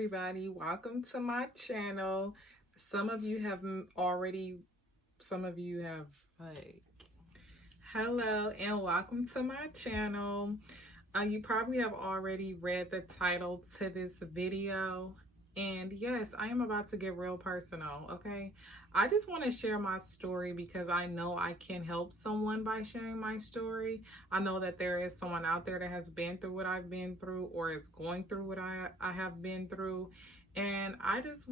everybody, welcome to my channel. Some of you have like, hello and welcome to my channel. You probably have already read the title to this video. And yes, I am about to get real personal, okay? I just want to share my story because I know I can help someone by sharing my story. I know that there is someone out there that has been through what I've been through or is going through what I have been through. And I just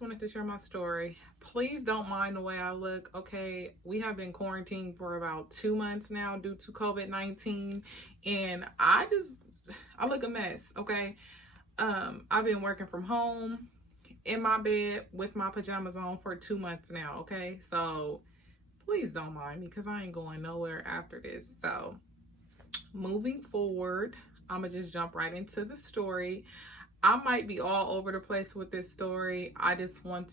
wanted to share my story. Please don't mind the way I look, okay? We have been quarantined for about 2 months now due to COVID-19. And I look a mess, okay? I've been working from home in my bed with my pajamas on for 2 months now, okay? So please don't mind me because I ain't going nowhere after this. So moving forward, I'm gonna just jump right into the story. I might be all over the place with this story. I'm just going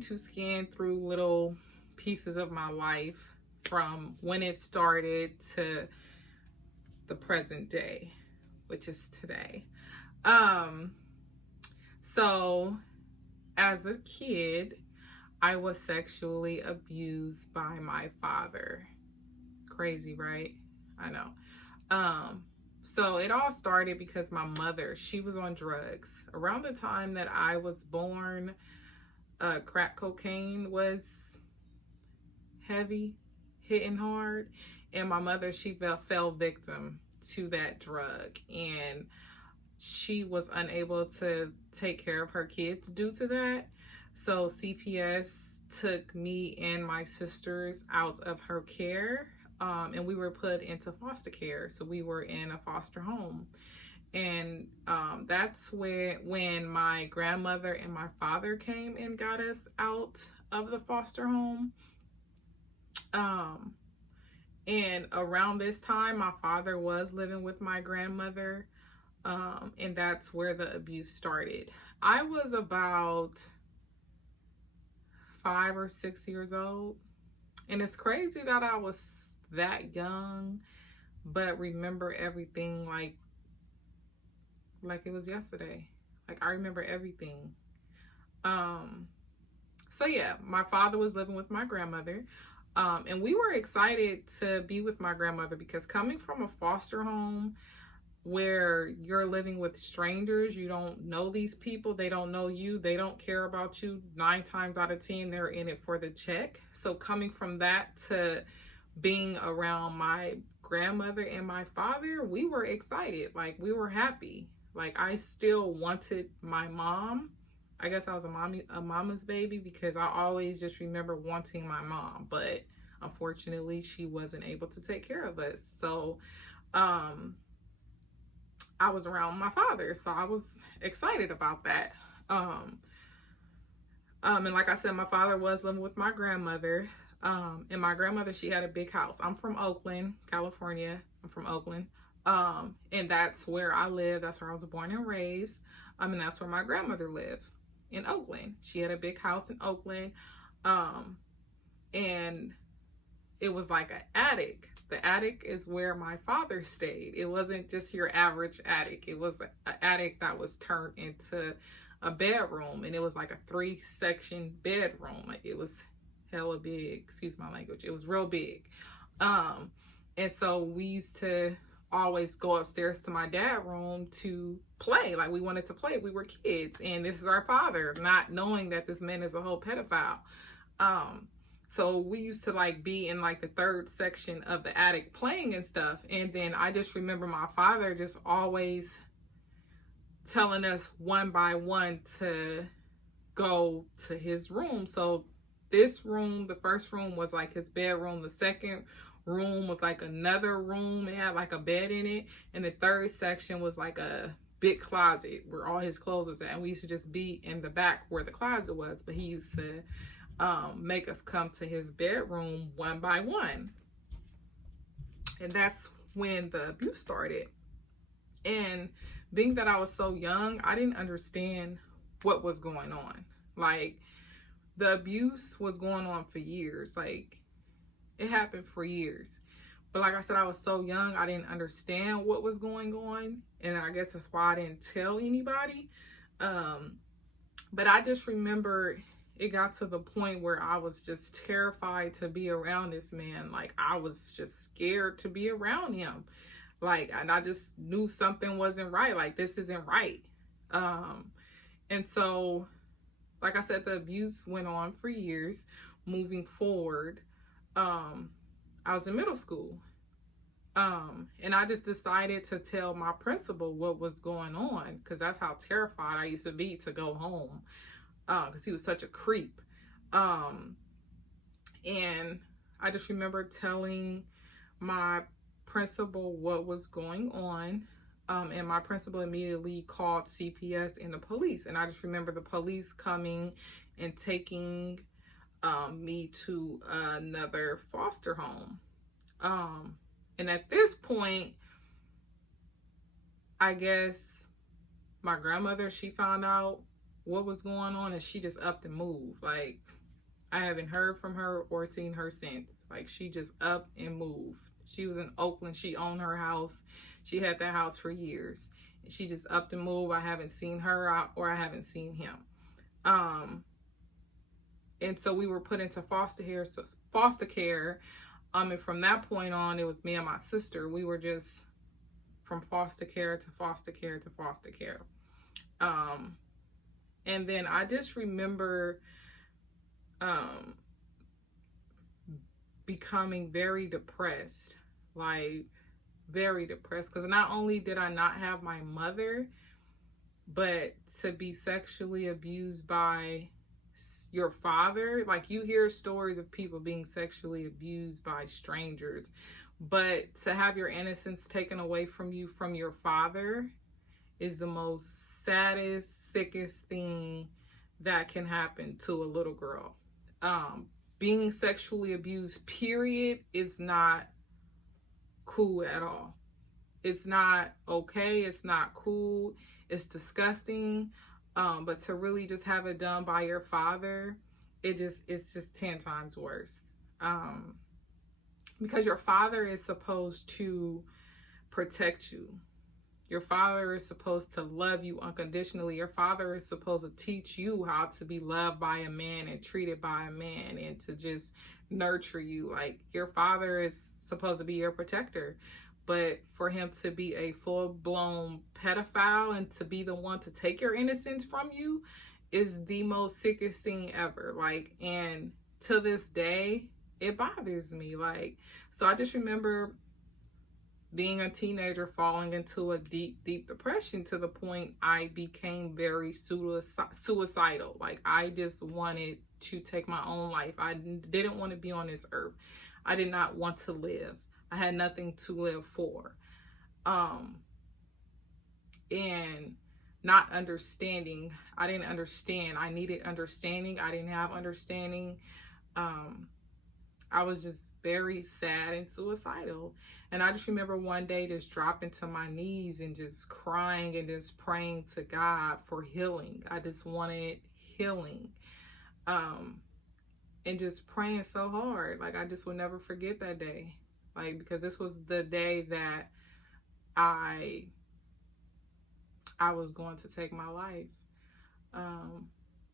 to scan through little pieces of my life from when it started to the present day, which is today. So as a kid, I was sexually abused by my father. Crazy, right? I know. So it all started because my mother, she was on drugs. Around the time that I was born, crack cocaine was heavy, hitting hard. And my mother, she fell victim to that drug. And she was unable to take care of her kids due to that. So CPS took me and my sisters out of her care. And we were put into foster care. So we were in a foster home. And that's when my grandmother and my father came and got us out of the foster home. And around this time, my father was living with my grandmother. And that's where the abuse started. I was about 5 or 6 years old. And it's crazy that I was that young, but remember everything like it was yesterday. Like I remember everything. So yeah, my father was living with my grandmother. And we were excited to be with my grandmother because coming from a foster home where you're living with strangers, you don't know these people, they don't know you, they don't care about you. 9 times out of 10, they're in it for the check. So coming from that to being around my grandmother and my father, we were excited. Like we were happy. Like I still wanted my mom. I guess I was a mama's baby because I always just remember wanting my mom, but unfortunately she wasn't able to take care of us. So I was around my father, so I was excited about that. And like I said, my father was living with my grandmother. And my grandmother, she had a big house. I'm from Oakland, California. I'm from Oakland. And that's where I live. That's where I was born and raised. And that's where my grandmother lived, in Oakland. She had a big house in Oakland. And it was like an attic. The attic is where my father stayed. It wasn't just your average attic. It was an attic that was turned into a bedroom. And it was like a 3-section bedroom. Like it was hella big. Excuse my language. It was real big. And so we used to always go upstairs to my dad's room to play. Like we wanted to play. We were kids. And this is our father, not knowing that this man is a whole pedophile. So we used to like be in like the 3rd section of the attic playing and stuff. And then I just remember my father just always telling us one by one to go to his room. So this room, the first room was like his bedroom. The second room was like another room. It had like a bed in it. And the 3rd section was like a big closet where all his clothes was at. And we used to just be in the back where the closet was. But he used to make us come to his bedroom one by one. And that's when the abuse started. And being that I was so young, I didn't understand what was going on. Like the abuse was going on for years. Like it happened for years. But like I said, I was so young, I didn't understand what was going on. And I guess that's why I didn't tell anybody. But I just remember it got to the point where I was just terrified to be around this man. Like, I was just scared to be around him. Like, and I just knew something wasn't right. Like, this isn't right. And so, like I said, the abuse went on for years. Moving forward, I was in middle school. And I just decided to tell my principal what was going on, because that's how terrified I used to be to go home, because he was such a creep. And I just remember telling my principal what was going on. And my principal immediately called CPS and the police. And I just remember the police coming and taking me to another foster home. And at this point, I guess my grandmother, she found out what was going on, and she just upped and moved. Like, I haven't heard from her or seen her since. Like, she just up and moved. She was in Oakland. She owned her house. She had that house for years. And she just upped and moved. I haven't seen her or I haven't seen him. And so we were put into foster care. And from that point on, it was me and my sister. We were just from foster care to foster care to foster care. And then I just remember becoming very depressed, like very depressed, because not only did I not have my mother, but to be sexually abused by your father. Like, you hear stories of people being sexually abused by strangers, but to have your innocence taken away from you from your father is the most saddest, sickest thing that can happen to a little girl. Being sexually abused, period, is not cool at all. It's not okay. It's not cool. It's disgusting. But to really just have it done by your father, it's just 10 times worse. Because your father is supposed to protect you. Your father is supposed to love you unconditionally. Your father is supposed to teach you how to be loved by a man and treated by a man, and to just nurture you. Like, your father is supposed to be your protector. But for him to be a full-blown pedophile and to be the one to take your innocence from you is the most sickest thing ever. Like, and to this day, it bothers me. Like, so I just remember being a teenager, falling into a deep, deep depression to the point I became very suicidal. Like, I just wanted to take my own life. I didn't want to be on this earth. I did not want to live. I had nothing to live for. And not understanding. I didn't understand. I needed understanding. I didn't have understanding. I was just very sad and suicidal. And I just remember one day just dropping to my knees and just crying and just praying to God for healing. I just wanted healing. And just praying so hard. Like, I just will never forget that day. Like, because this was the day that I was going to take my life.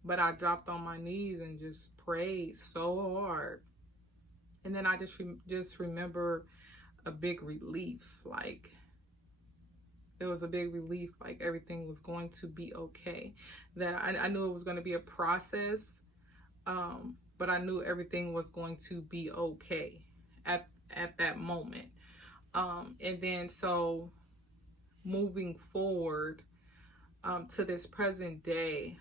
But I dropped on my knees and just prayed so hard. And then I just remember a big relief. Like, it was a big relief. Like, everything was going to be okay. That I knew it was going to be a process. But I knew everything was going to be okay at that moment. And then so moving forward to this present day,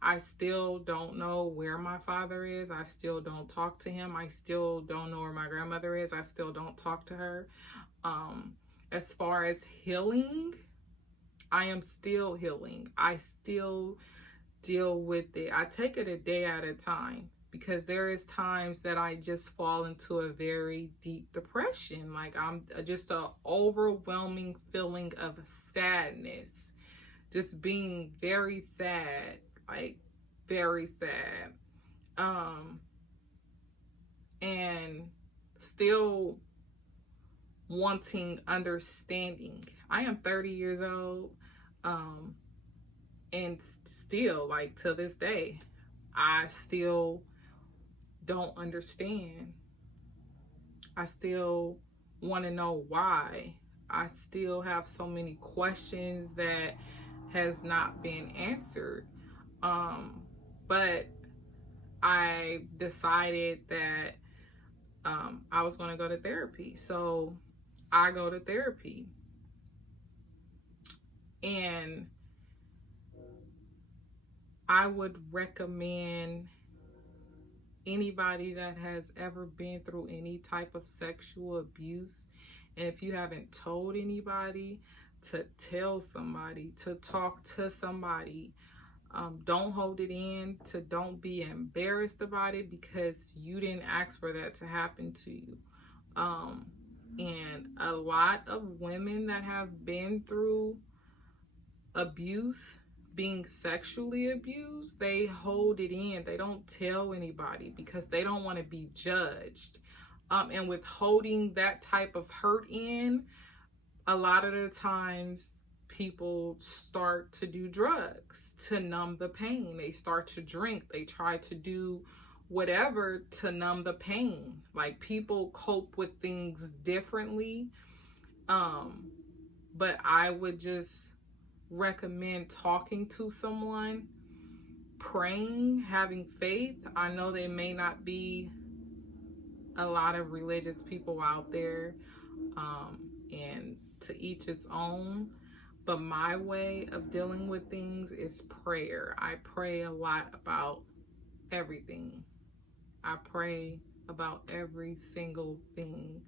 I still don't know where my father is. I still don't talk to him. I still don't know where my grandmother is. I still don't talk to her. As far as healing, I am still healing. I still deal with it. I take it a day at a time, because there is times that I just fall into a very deep depression. Like, I'm just an overwhelming feeling of sadness, just being very sad, like very sad. And still wanting understanding. I am 30 years old, and still, like, to this day, I still don't understand. I still want to know why. I still have so many questions that has not been answered. But I decided that I was going to go to therapy. So I go to therapy. And I would recommend anybody that has ever been through any type of sexual abuse, and if you haven't told anybody, to tell somebody, to talk to somebody. Don't hold it in, to don't be embarrassed about it, because you didn't ask for that to happen to you. And a lot of women that have been through abuse, being sexually abused, they hold it in. They don't tell anybody because they don't want to be judged. And with holding that type of hurt in, a lot of the times people start to do drugs to numb the pain. They start to drink. They try to do whatever to numb the pain. Like, people cope with things differently. But I would just recommend talking to someone, praying, having faith. I know there may not be a lot of religious people out there, and to each its own, but my way of dealing with things is prayer. I pray a lot about everything. I pray about every single thing,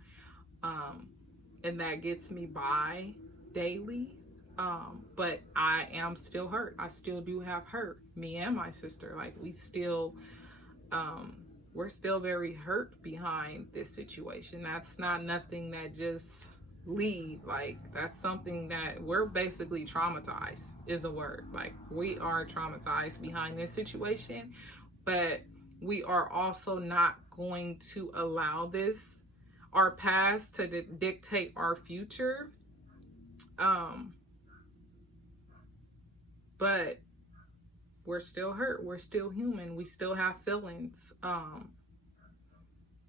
and that gets me by daily. But I am still hurt. I still do have hurt. Me and my sister, like, we're still very hurt behind this situation. That's not nothing that just leave. Like, that's something that we're basically traumatized, is a word. Like, we are traumatized behind this situation, but we are also not going to allow our past to dictate our future. But we're still hurt. We're still human. We still have feelings.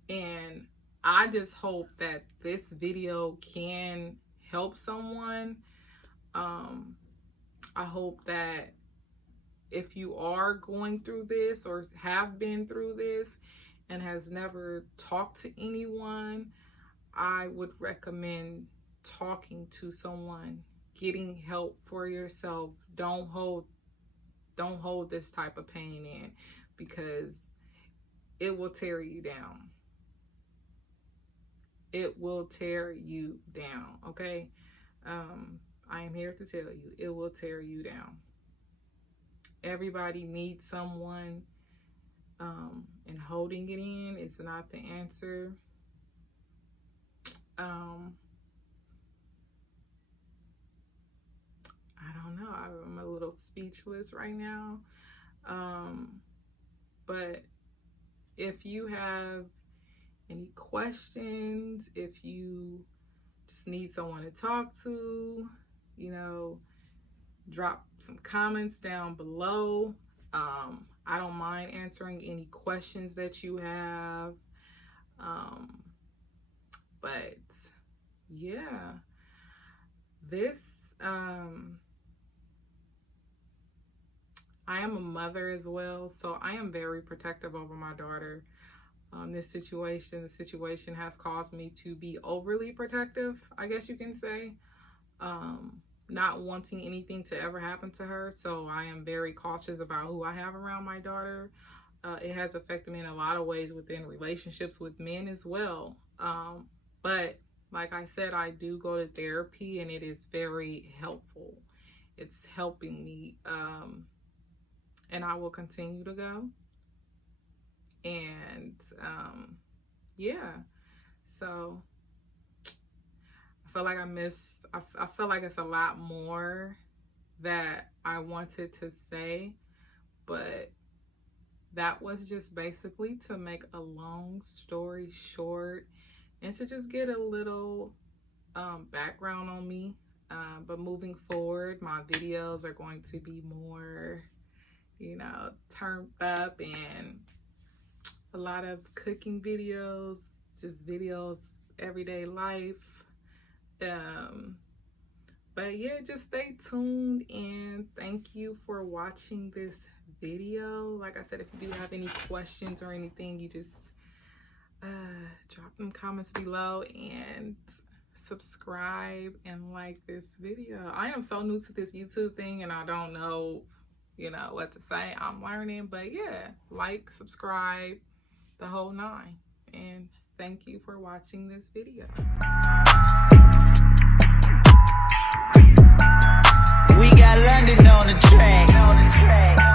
And I just hope that this video can help someone. I hope that if you are going through this or have been through this and has never talked to anyone, I would recommend talking to someone, getting help for yourself. Don't hold this type of pain in, because it will tear you down. It will tear you down, okay? I am here to tell you, it will tear you down. Everybody needs someone, and holding it in is not the answer. I don't know. I'm a little speechless right now. But if you have any questions, if you just need someone to talk to, drop some comments down below. I don't mind answering any questions that you have. But yeah, I am a mother as well, so I am very protective over my daughter. The situation has caused me to be overly protective, I guess you can say. Not wanting anything to ever happen to her, so I am very cautious about who I have around my daughter. It has affected me in a lot of ways within relationships with men as well. But like I said, I do go to therapy, and it is very helpful. It's helping me, and I will continue to go. And yeah, so I feel like I feel like it's a lot more that I wanted to say, but that was just basically to make a long story short and to just get a little background on me. But moving forward, my videos are going to be more, you know, turned up, and a lot of cooking videos, just videos, everyday life. But yeah, just stay tuned, and thank you for watching this video. Like I said, if you do have any questions or anything, you just drop them comments below, and subscribe and like this video. I am so new to this YouTube thing, and I don't know, you know, what to say. I'm learning, but yeah, like, subscribe, the whole nine. And thank you for watching this video. We got London on the track.